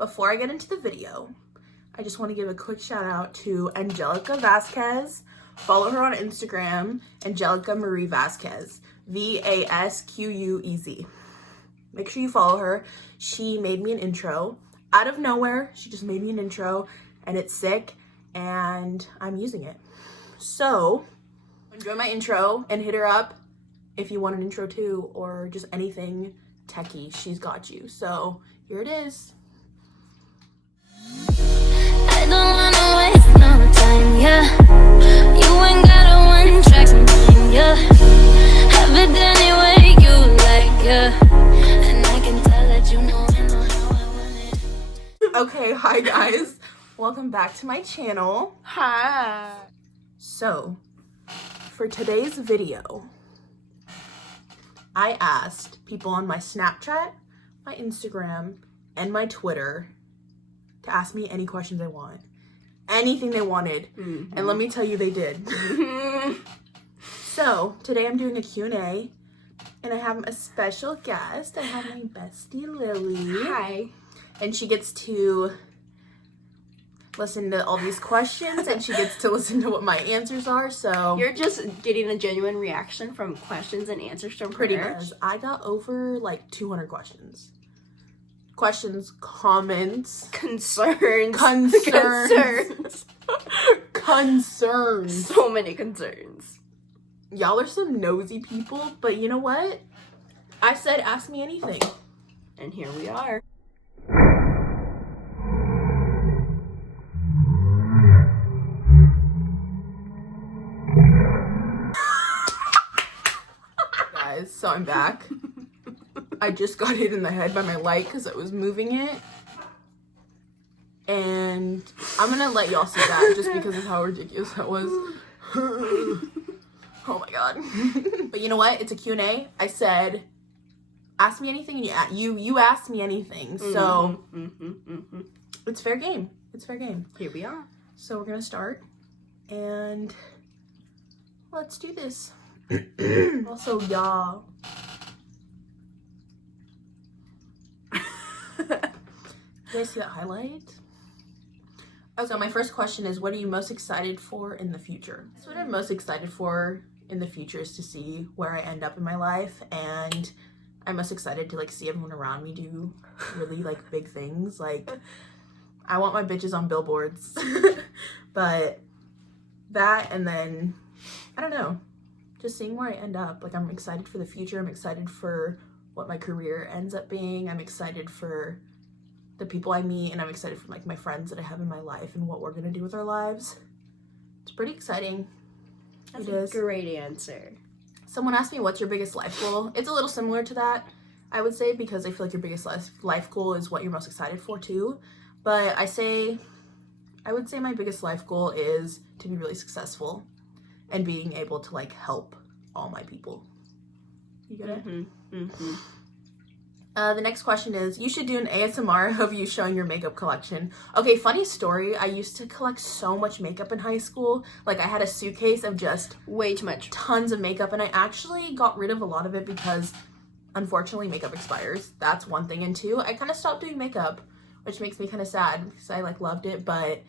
Before I get into the video, I just want to give a quick shout out to Angelica Vasquez. Follow her on Instagram, Angelica Marie Vasquez, Vasquez. Make sure you follow her. She made me an intro out of nowhere. She just made me an intro and it's sick and I'm using it. So enjoy my intro and hit her up if you want an intro too, or just anything techie. She's got you. So here it is. I don't wanna waste no time, yeah. You ain't gotta one track something, yeah. Have it any way you like, yeah. And I can tell that you know how I want it. Okay, hi guys. Welcome back to my channel. Hi. So, for today's video, I asked people on my Snapchat, my Instagram, and my Twitter to ask me any questions they want. Anything they wanted. And let me tell you, they did. So, today I'm doing a Q&A, and I have a special guest. I have my bestie, Lily. Hi. And she gets to listen to all these questions, and she gets to listen to what my answers are, so... You're just getting a genuine reaction from questions and answers from Pretty her. much. I got over like 200 questions. Questions, comments, Concerns. Concerns. Concerns. So many concerns. Y'all are some nosy people, but you know what? I said ask me anything. And here we are. Guys, so I'm back. I just got hit in the head by my light because I was moving it. And I'm gonna let y'all see that just because of how ridiculous that was. Oh my god. But you know what? It's a Q&A. I said, ask me anything, and you asked me anything. So it's fair game. It's fair game. Here we are. So we're gonna start, and let's do this. Also, y'all. You guys see that highlight? Oh, so my first question is, what are you most excited for in the future? So what I'm most excited for in the future is to see where I end up in my life, and I'm most excited to like see everyone around me do really like big things. Like, I want my bitches on billboards, but that, and then I don't know, just seeing where I end up. Like, I'm excited for the future. I'm excited for what my career ends up being. I'm excited for the people I meet, and I'm excited for like my friends that I have in my life and what we're gonna do with our lives. It's pretty exciting. That's It a is. great answer. Someone asked me, what's your biggest life goal? It's a little similar to that, I would say, because I feel like your biggest life goal is what you're most excited for too. But I would say my biggest life goal is to be really successful and being able to like help all my people. You get it? The next question is, you should do an ASMR of you showing your makeup collection. Okay, funny story. I used to collect so much makeup in high school. Like, I had a suitcase of just Way too much. tons of makeup, and I actually got rid of a lot of it because, unfortunately, makeup expires. That's one thing. And two, I kind of stopped doing makeup, which makes me kind of sad because I like loved it, but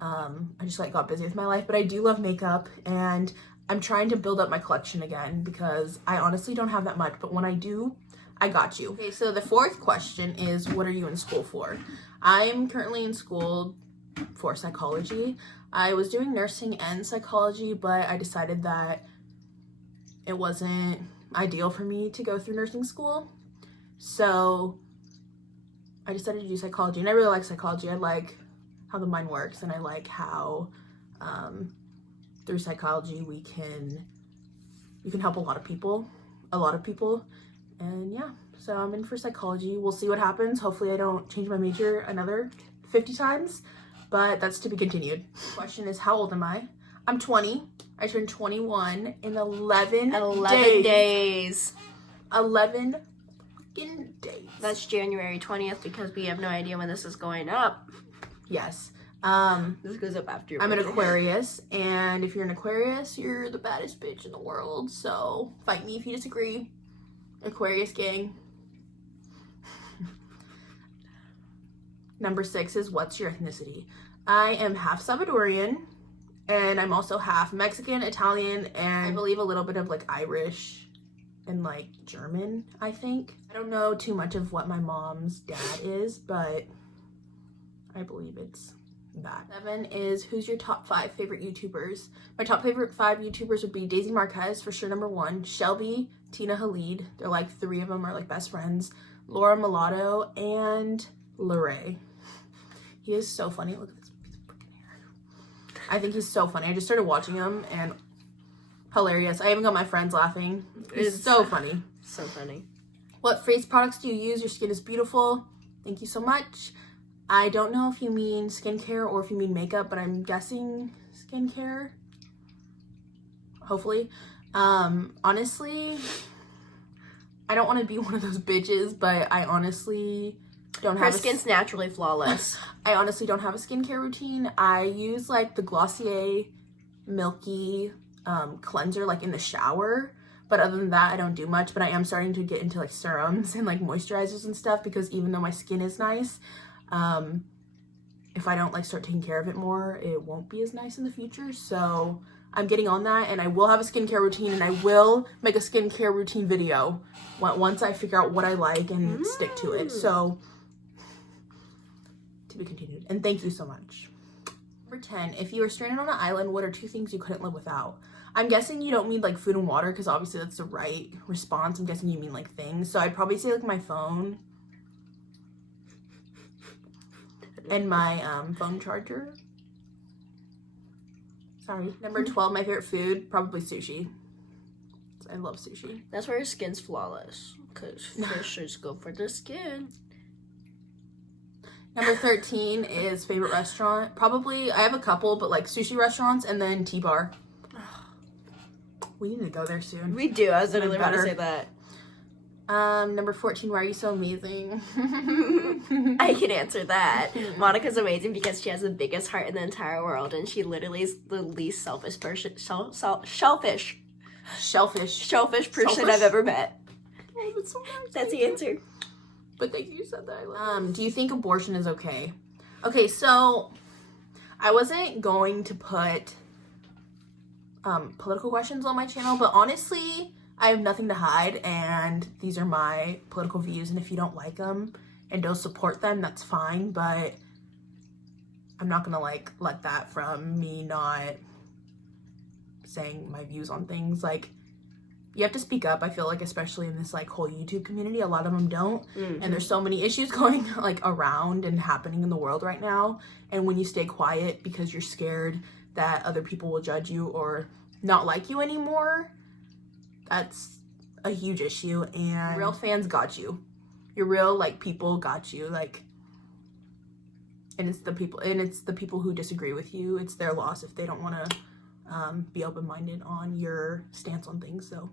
I just like got busy with my life. But I do love makeup, and I'm trying to build up my collection again because I honestly don't have that much, but when I do, I got you. Okay, so the fourth question is, what are you in school for? I'm currently in school for psychology. I was doing nursing and psychology, but I decided that it wasn't ideal for me to go through nursing school. So I decided to do psychology, and I really like psychology. I like how the mind works, and I like how through psychology you can help a lot of people. And yeah, so I'm in for psychology. We'll see what happens. Hopefully I don't change my major another 50 times, but that's to be continued. Question is, how old am I? I'm 20. I turned 21 in 11 days. 11 fucking days. That's January 20th because we have no idea when this is going up. Yes. This goes up after your I'm an birthday. Aquarius, and if you're an Aquarius, you're the baddest bitch in the world, so fight me if you disagree. Aquarius gang. Number 6 is what's your ethnicity? I am half Salvadorian, and I'm also half Mexican, Italian, and I believe a little bit of like Irish and like German, I think. I don't know too much of what my mom's dad is, but I believe it's that. 7 is who's your top 5 favorite YouTubers? My top favorite 5 YouTubers would be Daisy Marquez, for sure, number 1, Shelby, Tina Halid, they're like 3 of them are like best friends, Laura Mulatto, and Lorray. He is so funny. Look at this piece of freaking hair. I think he's so funny. I just started watching him and hilarious. I even got my friends laughing. He's so funny. So funny. What face products do you use? Your skin is beautiful. Thank you so much. I don't know if you mean skincare or if you mean makeup, but I'm guessing skincare. Hopefully. Honestly, I don't want to be one of those bitches, but I honestly don't have Her skin's naturally flawless. I honestly don't have a skincare routine. I use like the Glossier Milky cleanser like in the shower, but other than that I don't do much. But I am starting to get into like serums and like moisturizers and stuff, because even though my skin is nice, if I don't like start taking care of it more, it won't be as nice in the future. So I'm getting on that, and I will have a skincare routine, and I will make a skincare routine video once I figure out what I like and stick to it. So to be continued. And thank you so much. Number 10, if you were stranded on an island, what are 2 things you couldn't live without? I'm guessing you don't mean like food and water, because obviously that's the right response. I'm guessing you mean like things. So I'd probably say like my phone and my phone charger. Sorry. Number 12, my favorite food, probably sushi. I love sushi. That's why your skin's flawless. Because fishers go for the skin. Number 13 is favorite restaurant. Probably, I have a couple, but like sushi restaurants and then T-Bar. We need to go there soon. We do. I was literally about to Better. say that. Number 14, why are you so amazing? I can answer that. Monica's amazing because she has the biggest heart in the entire world, and she literally is the least selfish person, shellfish person I've ever met. Oh, that's so nice. That's the answer. But thank you said that. Do you think abortion is okay? Okay, so I wasn't going to put political questions on my channel, but honestly, I have nothing to hide, and these are my political views, and if you don't like them and don't support them, that's fine, but I'm not gonna like let that from me not saying my views on things. Like, you have to speak up. I feel like, especially in this like whole YouTube community, a lot of them don't. And there's so many issues going like around and happening in the world right now, and when you stay quiet because you're scared that other people will judge you or not like you anymore, that's a huge issue. And real fans got you. Your real like people got you. Like, and it's the people who disagree with you. It's their loss if they don't want to be open-minded on your stance on things. So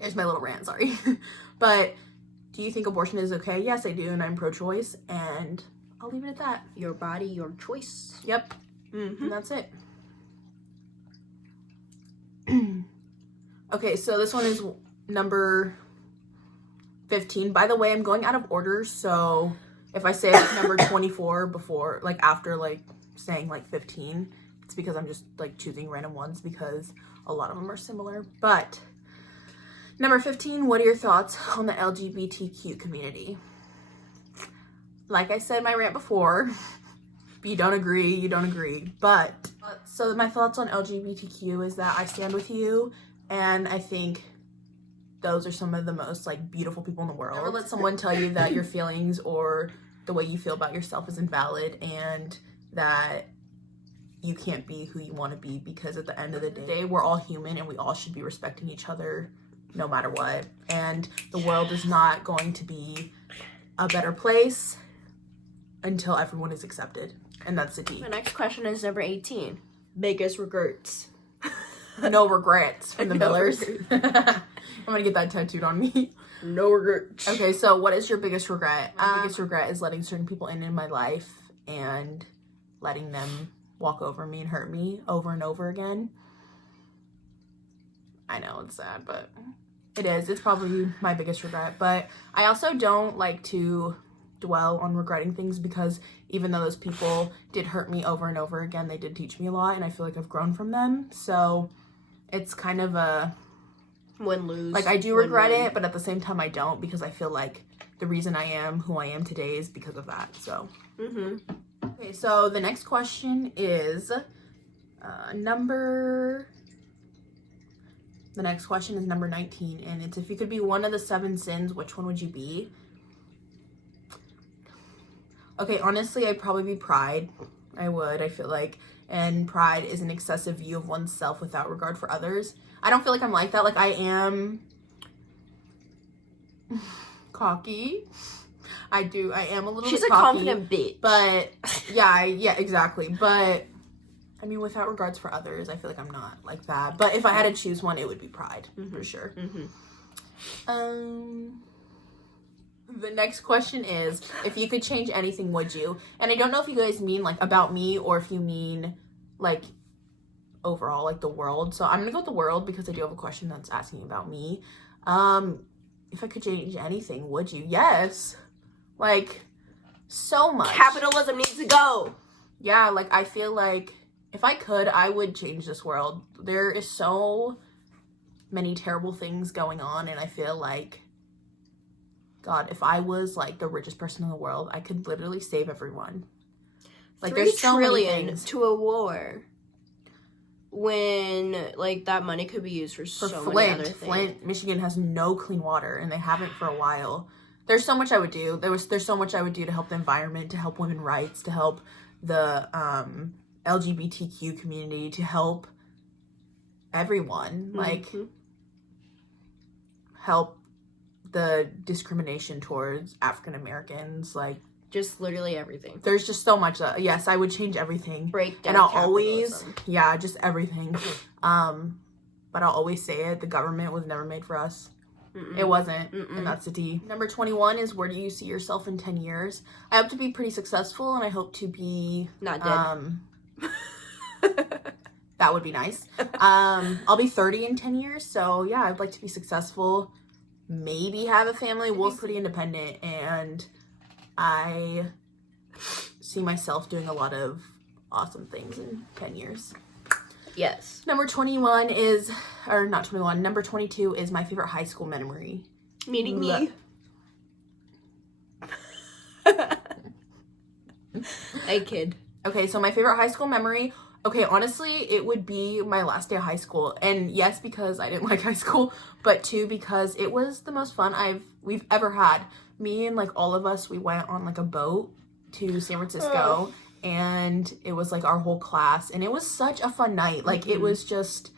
there's my little rant, sorry. But do you think abortion is okay? Yes, I do, and I'm pro-choice, and I'll leave it at that. Your body, your choice. Yep. And that's it. Okay, so this one is number 15. By the way, I'm going out of order, so if I say like number 24 before, like after like saying like 15, it's because I'm just like choosing random ones because a lot of them are similar. But number 15, what are your thoughts on the LGBTQ community? Like I said in my rant before, if you don't agree, you don't agree. But so my thoughts on LGBTQ is that I stand with you, and I think those are some of the most like beautiful people in the world. Never let someone tell you that your feelings or the way you feel about yourself is invalid, and that you can't be who you want to be, because at the end of the day, we're all human and we all should be respecting each other no matter what. And the world is not going to be a better place until everyone is accepted. And that's the D. My next question is number 18. Biggest regrets. No regrets from the No Millers. I'm gonna get that tattooed on me. No regrets. Okay, so what is your biggest regret? My biggest regret is letting certain people in my life and letting them walk over me and hurt me over and over again. I know it's sad, but it is. It's probably my biggest regret. But I also don't dwell on regretting things, because even though those people did hurt me over and over again, they did teach me a lot, and I feel like I've grown from them. So it's kind of a win-lose. like, I do regret it, but at the same time I don't, because I feel like the reason I am who I am today is because of that. So okay, so the next question is number 19, and it's, if you could be one of the 7 sins, which one would you be? Okay, honestly, I'd probably be pride. I would, I feel like. And pride is an excessive view of oneself without regard for others. I don't feel like I'm like that. Like, I am cocky. I am a little She's bit a cocky, confident bitch. But yeah, exactly. But I mean, without regards for others, I feel like I'm not like that. But if I had to choose one, it would be pride, for sure. The next question is, if you could change anything, would you? And I don't know if you guys mean like about me, or if you mean like overall, like the world. So I'm gonna go with the world, because I do have a question that's asking about me. If I could change anything, would you? Yes. Like, so much. Capitalism needs to go. Yeah, like, I feel like if I could, I would change this world. There is so many terrible things going on, and I feel like, God, if I was like the richest person in the world, I could literally save everyone. Like, there's so many things. to a war, when like that money could be used for so many other things. Flint, Michigan has no clean water, and they haven't for a while. There's so much I would do. There's so much I would do to help the environment, to help women's rights, to help the LGBTQ community, to help everyone. Like, help the discrimination towards African Americans. Like, just literally everything. There's just so much. Yes, I would change everything. Break down and I'll capitalism. always, just everything. But I'll always say it. The government was never made for us. It wasn't, and that's the D. Number 21 is, where do you see yourself in 10 years? I hope to be pretty successful, and I hope to be... Not dead. That would be nice. I'll be 30 in 10 years, so yeah, I'd like to be successful, maybe have a family. We'll be pretty independent, and I see myself doing a lot of awesome things in 10 years. Yes. Number 21 is, or not 21, number 22 is my favorite high school memory. Meeting me. I kid. Okay, so my favorite high school memory, okay, honestly, it would be my last day of high school. And yes, because I didn't like high school, but 2, because it was the most fun we've ever had. Me and like all of us, we went on like a boat to San Francisco. And it was like our whole class, and it was such a fun night. Like, it was just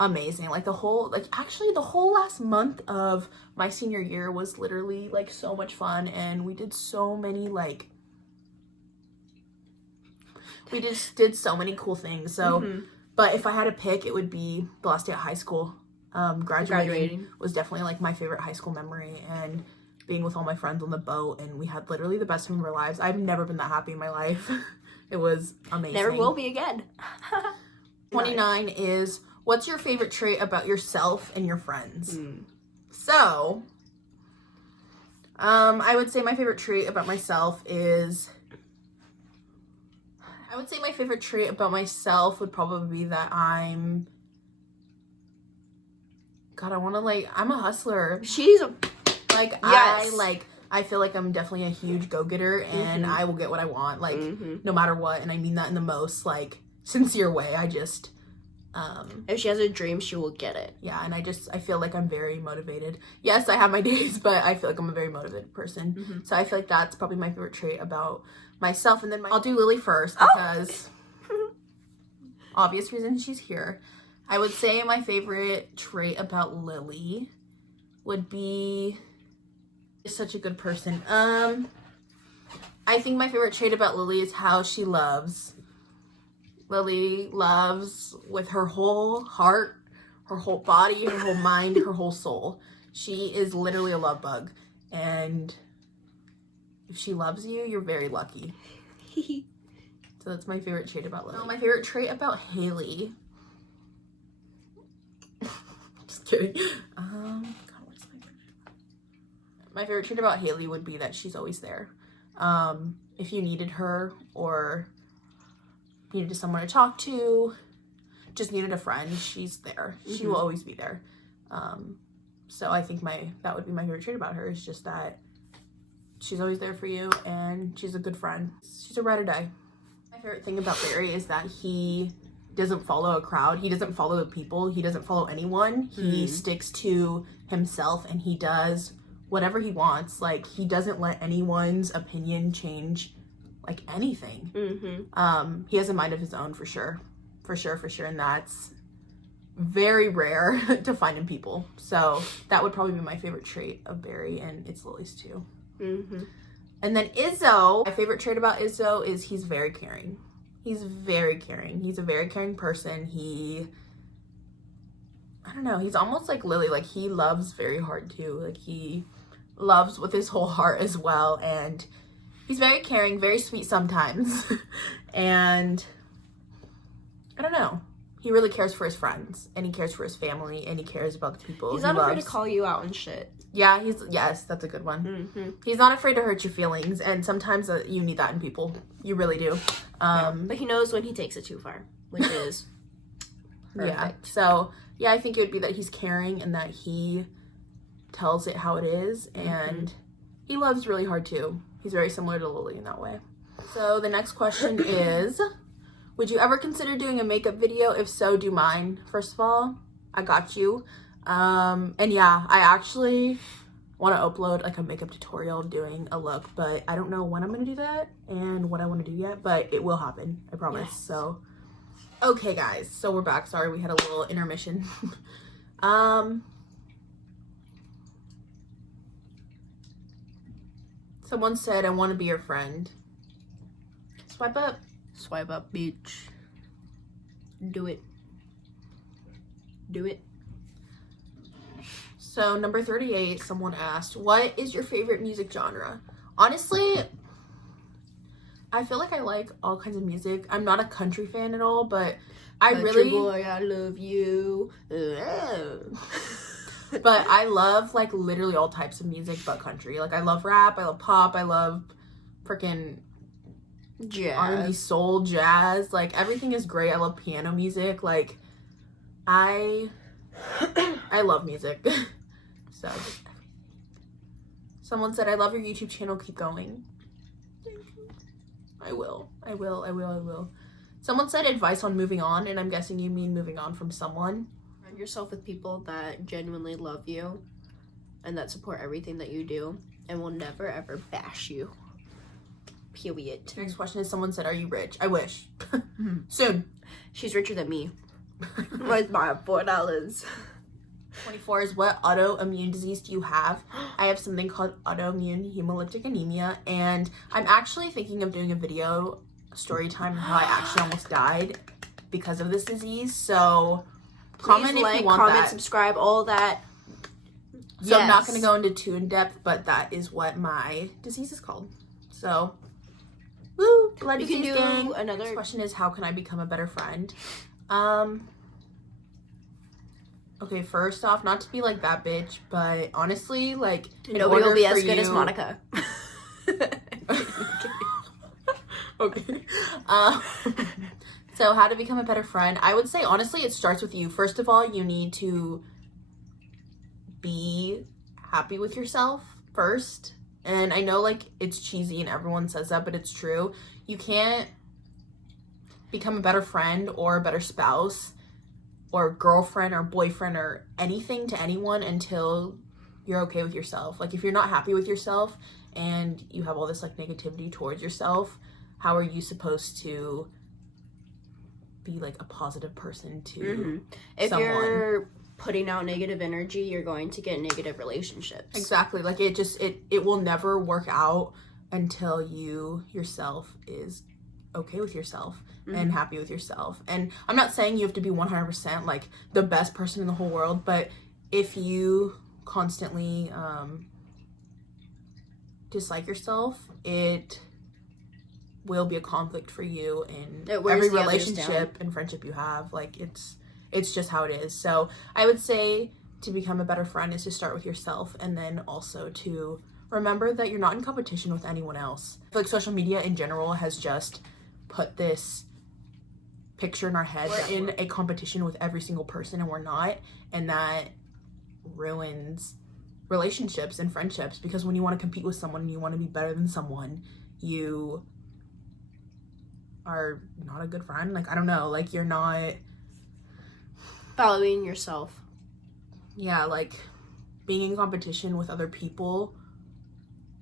amazing. Like, the whole last month of my senior year was literally like so much fun, and we did so many we just did so many cool things. So but if I had to pick, it would be the last day of high school. Graduating was definitely like my favorite high school memory, and being with all my friends on the boat, and we had literally the best time of our lives. I've never been that happy in my life. It was amazing. Never will be again. 29 is, what's your favorite trait about yourself and your friends? So, I would say my favorite trait about myself is, would probably be that I'm a hustler. She's a... Like, yes. I feel like I'm definitely a huge go-getter, and I will get what I want, like, no matter what, and I mean that in the most, like, sincere way. I just, if she has a dream, she will get it. Yeah, and I feel like I'm very motivated. Yes, I have my days, but I feel like I'm a very motivated person. So I feel like that's probably my favorite trait about myself, and then I'll do Lily first, because obvious reason she's here. I would say my favorite trait about Lily would be... such a good person. I think my favorite trait about Lily is how she loves. Lily loves with her whole heart, her whole body, her whole mind, her whole soul. She is literally a love bug, and if she loves you, you're very lucky. So that's my favorite trait about Lily. My favorite trait about Haley. Just kidding. My favorite trait about Haley would be that she's always there. If you needed her or needed someone to talk to, just needed a friend, she's there. She will always be there. So I think that would be my favorite trait about her, is just that she's always there for you and she's a good friend. She's a ride or die. My favorite thing about Barry is that he doesn't follow a crowd. He doesn't follow the people. He doesn't follow anyone. He sticks to himself and he does whatever he wants. Like, he doesn't let anyone's opinion change like anything. He has a mind of his own for sure, and that's very rare to find in people. So that would probably be my favorite trait of Barry, and it's Lily's too. And then Izzo, my favorite trait about Izzo is he's very caring. He's very caring. He's a very caring person. I don't know, he's almost like Lily. Like, he loves very hard too. Like, he loves with his whole heart as well, and he's very caring, very sweet sometimes. And I don't know, he really cares for his friends, and he cares for his family, and he cares about the people He's not afraid to call you out and shit. Yeah, yes, that's a good one. He's not afraid to hurt your feelings, and sometimes you need that in people. You really do. But he knows when he takes it too far, which is perfect. Yeah. So, yeah, I think it would be that he's caring and that he tells it how it is, and he loves really hard too. He's very similar to Lily in that way. So the next question is, would you ever consider doing a makeup video? If so, do mine. First of all, I got you. And yeah, I actually want to upload like a makeup tutorial doing a look, but I don't know when I'm going to do that and what I want to do yet, but it will happen. I promise. Yes. So, okay guys, so we're back. Sorry, we had a little intermission. Someone said, I want to be your friend. Swipe up. Swipe up, bitch. Do it. Do it. So, number 38, someone asked, what is your favorite music genre? Honestly, I feel like I like all kinds of music. I'm not a country fan at all, but Country boy, I love you. But I love, like, literally all types of music but country. Like, I love rap, I love pop, I love freaking jazz, R&B, soul, jazz. Like, everything is great. I love piano music. Like, I love music. So, someone said, I love your YouTube channel. Keep going. Thank you. I will. Someone said advice on moving on, and I'm guessing you mean moving on from someone. Surround yourself with people that genuinely love you and that support everything that you do and will never ever bash you. Period. Next question is, someone said, are you rich? I wish. Soon. She's richer than me. Where's my $4? 24 is, what autoimmune disease do you have? I have something called autoimmune hemolytic anemia, and I'm actually thinking of doing a video story time how I actually almost died because of this disease. So comment Please if you want comment, that. subscribe, all that. So yes. I'm not going to go into too in depth, but that is what my disease is called. So, woo, blood You disease can do gang. another- Next question is, how can I become a better friend? Okay, first off, not to be like that bitch, but honestly, like, Nobody will be as good as Monica. Okay. So how to become a better friend? I would say, honestly, it starts with you. First of all, you need to be happy with yourself first. And I know, like, it's cheesy and everyone says that, but it's true. You can't become a better friend or a better spouse or girlfriend or boyfriend or anything to anyone until you're okay with yourself. Like, if you're not happy with yourself and you have all this, like, negativity towards yourself, how are you supposed to be, like, a positive person to If someone? you're putting out negative energy, you're going to get negative relationships. Exactly. Like, it will never work out until you yourself is okay with yourself and happy with yourself. And I'm not saying you have to be 100% like the best person in the whole world, but if you constantly dislike yourself, it will be a conflict for you in every relationship and friendship you have. Like, it's just how it is. So I would say to become a better friend is to start with yourself, and then also to remember that you're not in competition with anyone else. I feel like social media in general has just put this picture in our head that we're in a competition with every single person, and we're not, and that ruins relationships and friendships, because when you want to compete with someone and you want to be better than someone, you are not a good friend. Like, I don't know, like, you're not Valuing yourself. yeah, like, being in competition with other people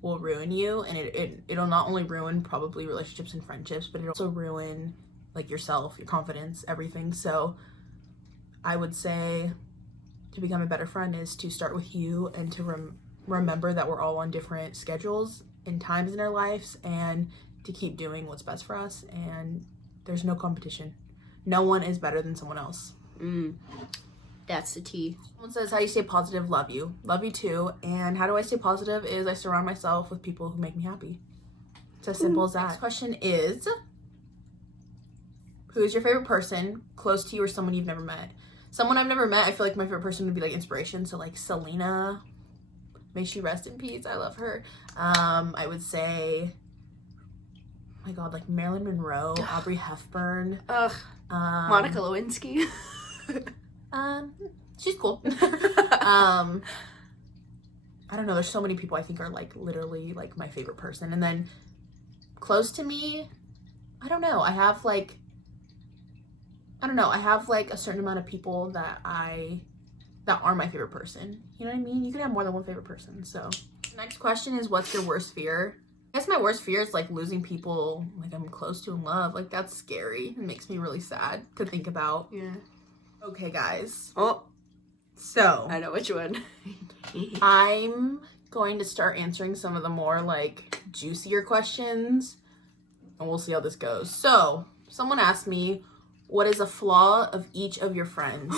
will ruin you, and it'll not only ruin probably relationships and friendships, but it'll also ruin like yourself, your confidence, everything. So I would say to become a better friend is to start with you, and to remember that we're all on different schedules and times in our lives, and to keep doing what's best for us, and there's no competition. No one is better than someone else. That's the tea. Someone says, how do you stay positive? Love you. Love you too. And how do I stay positive is I surround myself with people who make me happy. It's as simple as that. Next question is, who is your favorite person close to you or someone you've never met? Someone I've never met, I feel like my favorite person would be like inspiration. So like Selena, may she rest in peace. I love her. I would say, oh my God, like Marilyn Monroe, Audrey Hepburn. Ugh. Monica Lewinsky. She's cool. I don't know, there's so many people I think are like literally like my favorite person. And then close to me, I don't know, I have like a certain amount of people that are my favorite person. You know what I mean? You can have more than one favorite person. So next question is, what's your worst fear? I guess my worst fear is like losing people like I'm close to in love. Like, that's scary. It makes me really sad to think about. Yeah. Okay, guys. Oh, So I know which one. I'm going to start answering some of the more like juicier questions, and we'll see how this goes. So someone asked me, what is a flaw of each of your friends?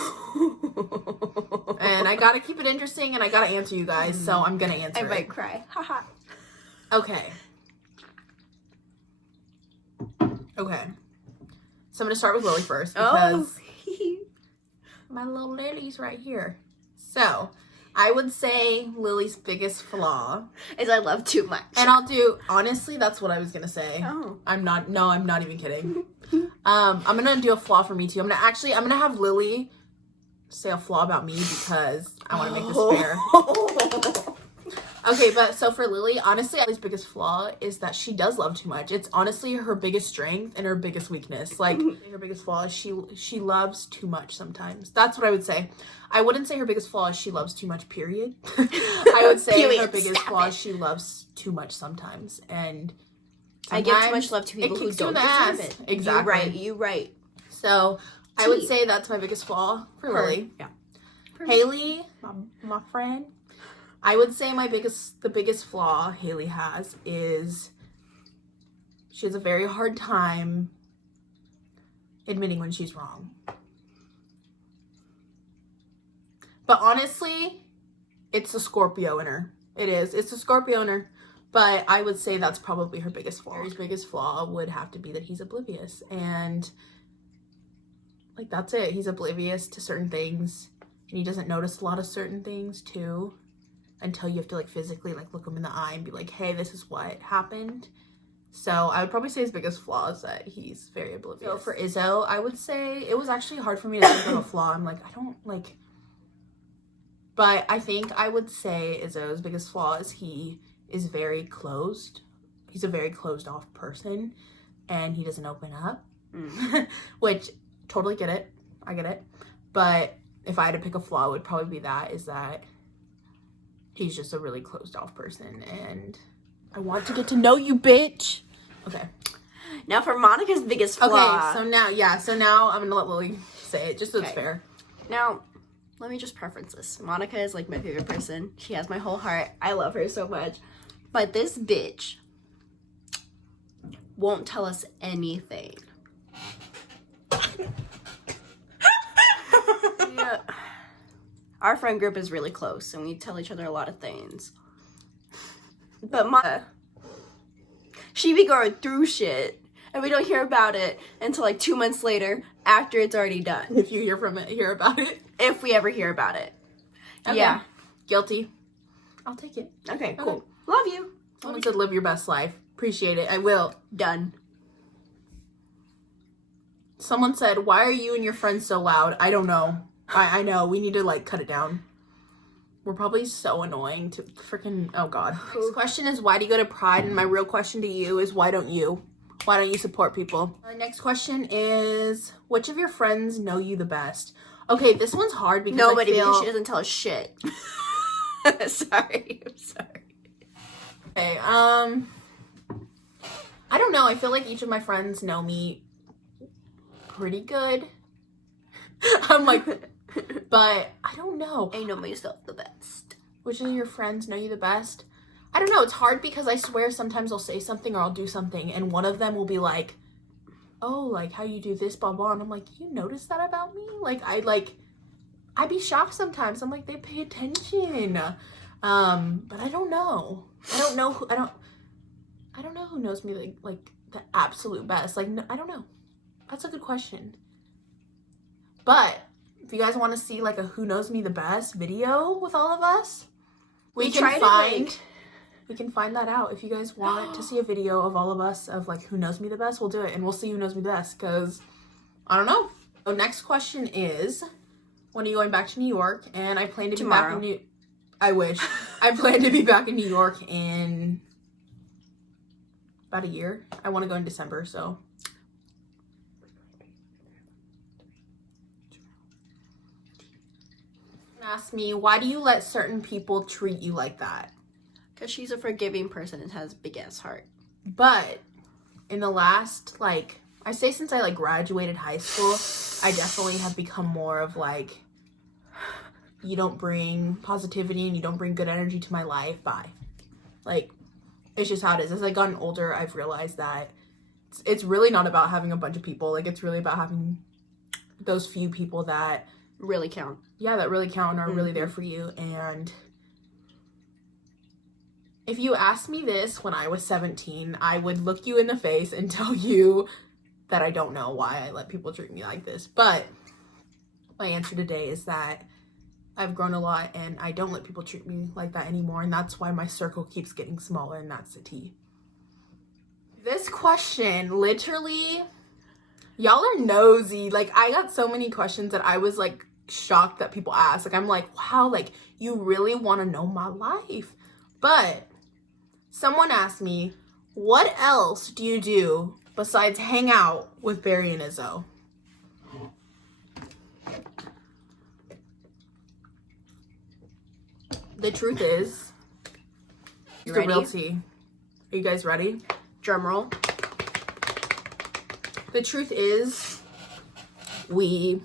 And I gotta keep it interesting, and I gotta answer you guys, so I'm gonna answer I it. might cry. Haha. Okay. So I'm gonna start with Lily first, because my little Lily's right here. So I would say Lily's biggest flaw is I love too much. And honestly, that's what I was gonna say. Oh. I'm not even kidding. I'm gonna do a flaw for me too. I'm gonna have Lily say a flaw about me, because I want to make this fair. Okay, but so for Lily, honestly, Lily's biggest flaw is that she does love too much. It's honestly her biggest strength and her biggest weakness. Like, her biggest flaw is she loves too much sometimes. That's what I would say. I wouldn't say her biggest flaw is she loves too much, period. I would say her biggest flaw is she loves too much sometimes. And I give too much love to people who don't deserve it. Exactly. You right. So I would say that's my biggest flaw for Lily. Yeah. Haley, my friend. I would say the biggest flaw Haley has is she has a very hard time admitting when she's wrong. But honestly, it's the Scorpio in her. It is. It's the Scorpio in her. But I would say that's probably her biggest flaw. Harry's biggest flaw would have to be that he's oblivious. And like, that's it. He's oblivious to certain things. And he doesn't notice a lot of certain things too, until you have to like physically like look him in the eye and be like, hey, this is what happened. So I would probably say his biggest flaw is that he's very oblivious. So for Izzo, I would say it was actually hard for me to think of a flaw. I'm like, I don't like, but I think I would say Izzo's biggest flaw is he is very closed. He's a very closed off person, and he doesn't open up, which totally get it. I get it. But if I had to pick a flaw, it would probably be that, is that he's just a really closed off person, and I want to get to know you, bitch. Okay. Now for Monica's biggest flaw. Okay, so now I'm gonna let Lily say it, just so it's fair. Now, let me just preference this. Monica is like my favorite person. She has my whole heart. I love her so much. But this bitch won't tell us anything. Yeah. Our friend group is really close, and we tell each other a lot of things. But Monica, she be going through shit, and we don't hear about it until like 2 months later, after it's already done. If you hear about it. If we ever hear about it. Okay. Yeah. Guilty. I'll take it. Okay, cool. Love you. Someone said live your best life. Appreciate it. I will. Done. Someone said, why are you and your friends so loud? I don't know. I know. We need to, like, cut it down. We're probably so annoying to freaking... Oh, God. Next question is, why do you go to Pride? And my real question to you is, why don't you? Why don't you support people? Next question is, which of your friends know you the best? Okay, this one's hard because Nobody, I feel... because she doesn't tell us shit. Sorry. I'm sorry. Okay, I don't know. I feel like each of my friends know me pretty good. I'm like, but I don't know. And you know myself the best. Which of your friends know you the best? I don't know. It's hard because I swear sometimes I'll say something or I'll do something and one of them will be like, oh, like how you do this, blah, blah. And I'm like, you notice that about me? I'd be shocked sometimes. I'm like, they pay attention. But I don't know. I don't know who knows me like the absolute best. Like, no, I don't know. That's a good question. But if you guys want to see like a who knows me the best video with all of us, we can find that out. If you guys want to see a video of all of us of like who knows me the best, we'll do it and we'll see who knows me the best because I don't know. So next question is, when are you going back to New York? And I plan to be back in I wish. I plan to be back in New York in about a year. I want to go in December, so. Ask me, why do you let certain people treat you like that? Because she's a forgiving person and has a big ass heart. But in the last, like, I say since I like graduated high school, I definitely have become more of like, you don't bring positivity and you don't bring good energy to my life, bye. Like, it's just how it is. As I've gotten older, I've realized that it's really not about having a bunch of people. Like, it's really about having those few people that really count. Yeah, that really count and are really there for you. And if you asked me this when I was 17, I would look you in the face and tell you that I don't know why I let people treat me like this. But my answer today is that I've grown a lot and I don't let people treat me like that anymore. And that's why my circle keeps getting smaller, and that's the tea. This question, literally, y'all are nosy. Like, I got so many questions that I was like shocked that people ask. Like, I'm like, wow, like you really want to know my life. But someone asked me, what else do you do besides hang out with Barry and Izzo? The truth is, You the ready? real tea. Are you guys ready? Drum roll. The truth is, we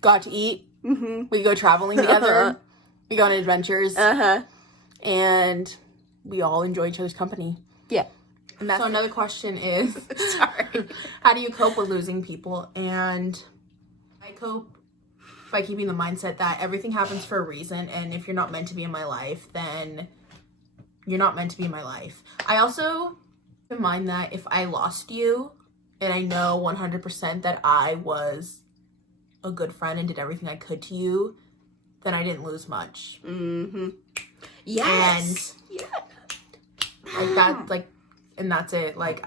got to eat. Mm-hmm. We go traveling together. We go on adventures. And we all enjoy each other's company. Yeah. And so another question is, Sorry. how do you cope with losing people? And I cope by keeping the mindset that everything happens for a reason. And if you're not meant to be in my life, then you're not meant to be in my life. I also keep in mind that if I lost you, and I know 100% that I was a good friend and did everything I could to you, then I didn't lose much. Mm-hmm. Yes. And like that, like, and that's it. Like,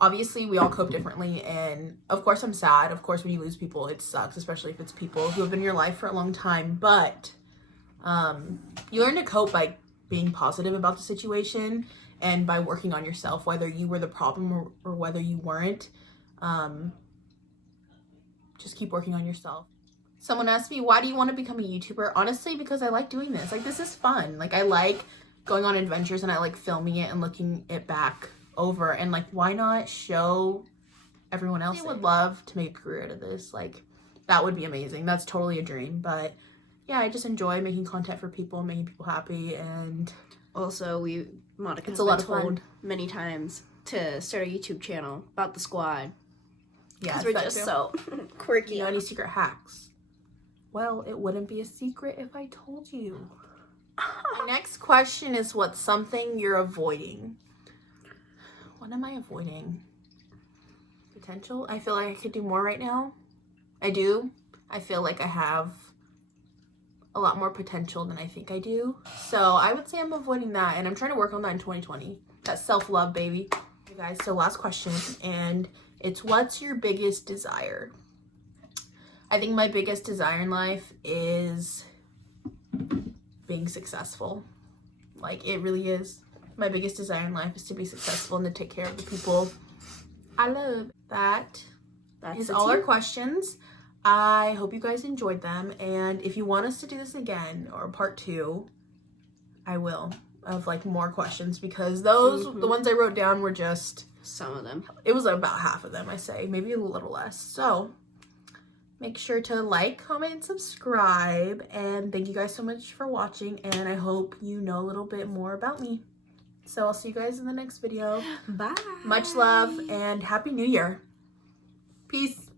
obviously we all cope differently, and of course I'm sad. Of course, when you lose people, it sucks, especially if it's people who have been in your life for a long time. But you learn to cope by being positive about the situation and by working on yourself, whether you were the problem or whether you weren't. Just keep working on yourself. Someone asked me, why do you want to become a YouTuber? Honestly, because I like doing this. Like, this is fun. Like, I like going on adventures and I like filming it and looking it back over. And, like, why not show everyone else? I would love to make a career out of this. Like, that would be amazing. That's totally a dream. But, yeah, I just enjoy making content for people, making people happy. And also, Monica it's has a lot been of fun. told many times to start a YouTube channel about the squad. Yeah, Because we're just so quirky. You know any secret hacks? Well, it wouldn't be a secret if I told you. My next question is, what's something you're avoiding? What am I avoiding? Potential? I feel like I could do more right now. I do. I feel like I have a lot more potential than I think I do. So I would say I'm avoiding that, and I'm trying to work on that in 2020. That self-love, baby. Okay, guys, so last question, and it's, what's your biggest desire? I think my biggest desire in life is being successful. Like, it really is. My biggest desire in life is to be successful and to take care of the people I love. That is all our questions. I hope you guys enjoyed them, and if you want us to do this again, or part 2, I will, of like more questions, because those, the ones I wrote down were just, some of them. it was about half of them, I say, maybe a little less. So make sure to like, comment, and subscribe, and thank you guys so much for watching, and I hope you know a little bit more about me. So I'll see you guys in the next video. Bye. Much love and Happy New Year. Peace.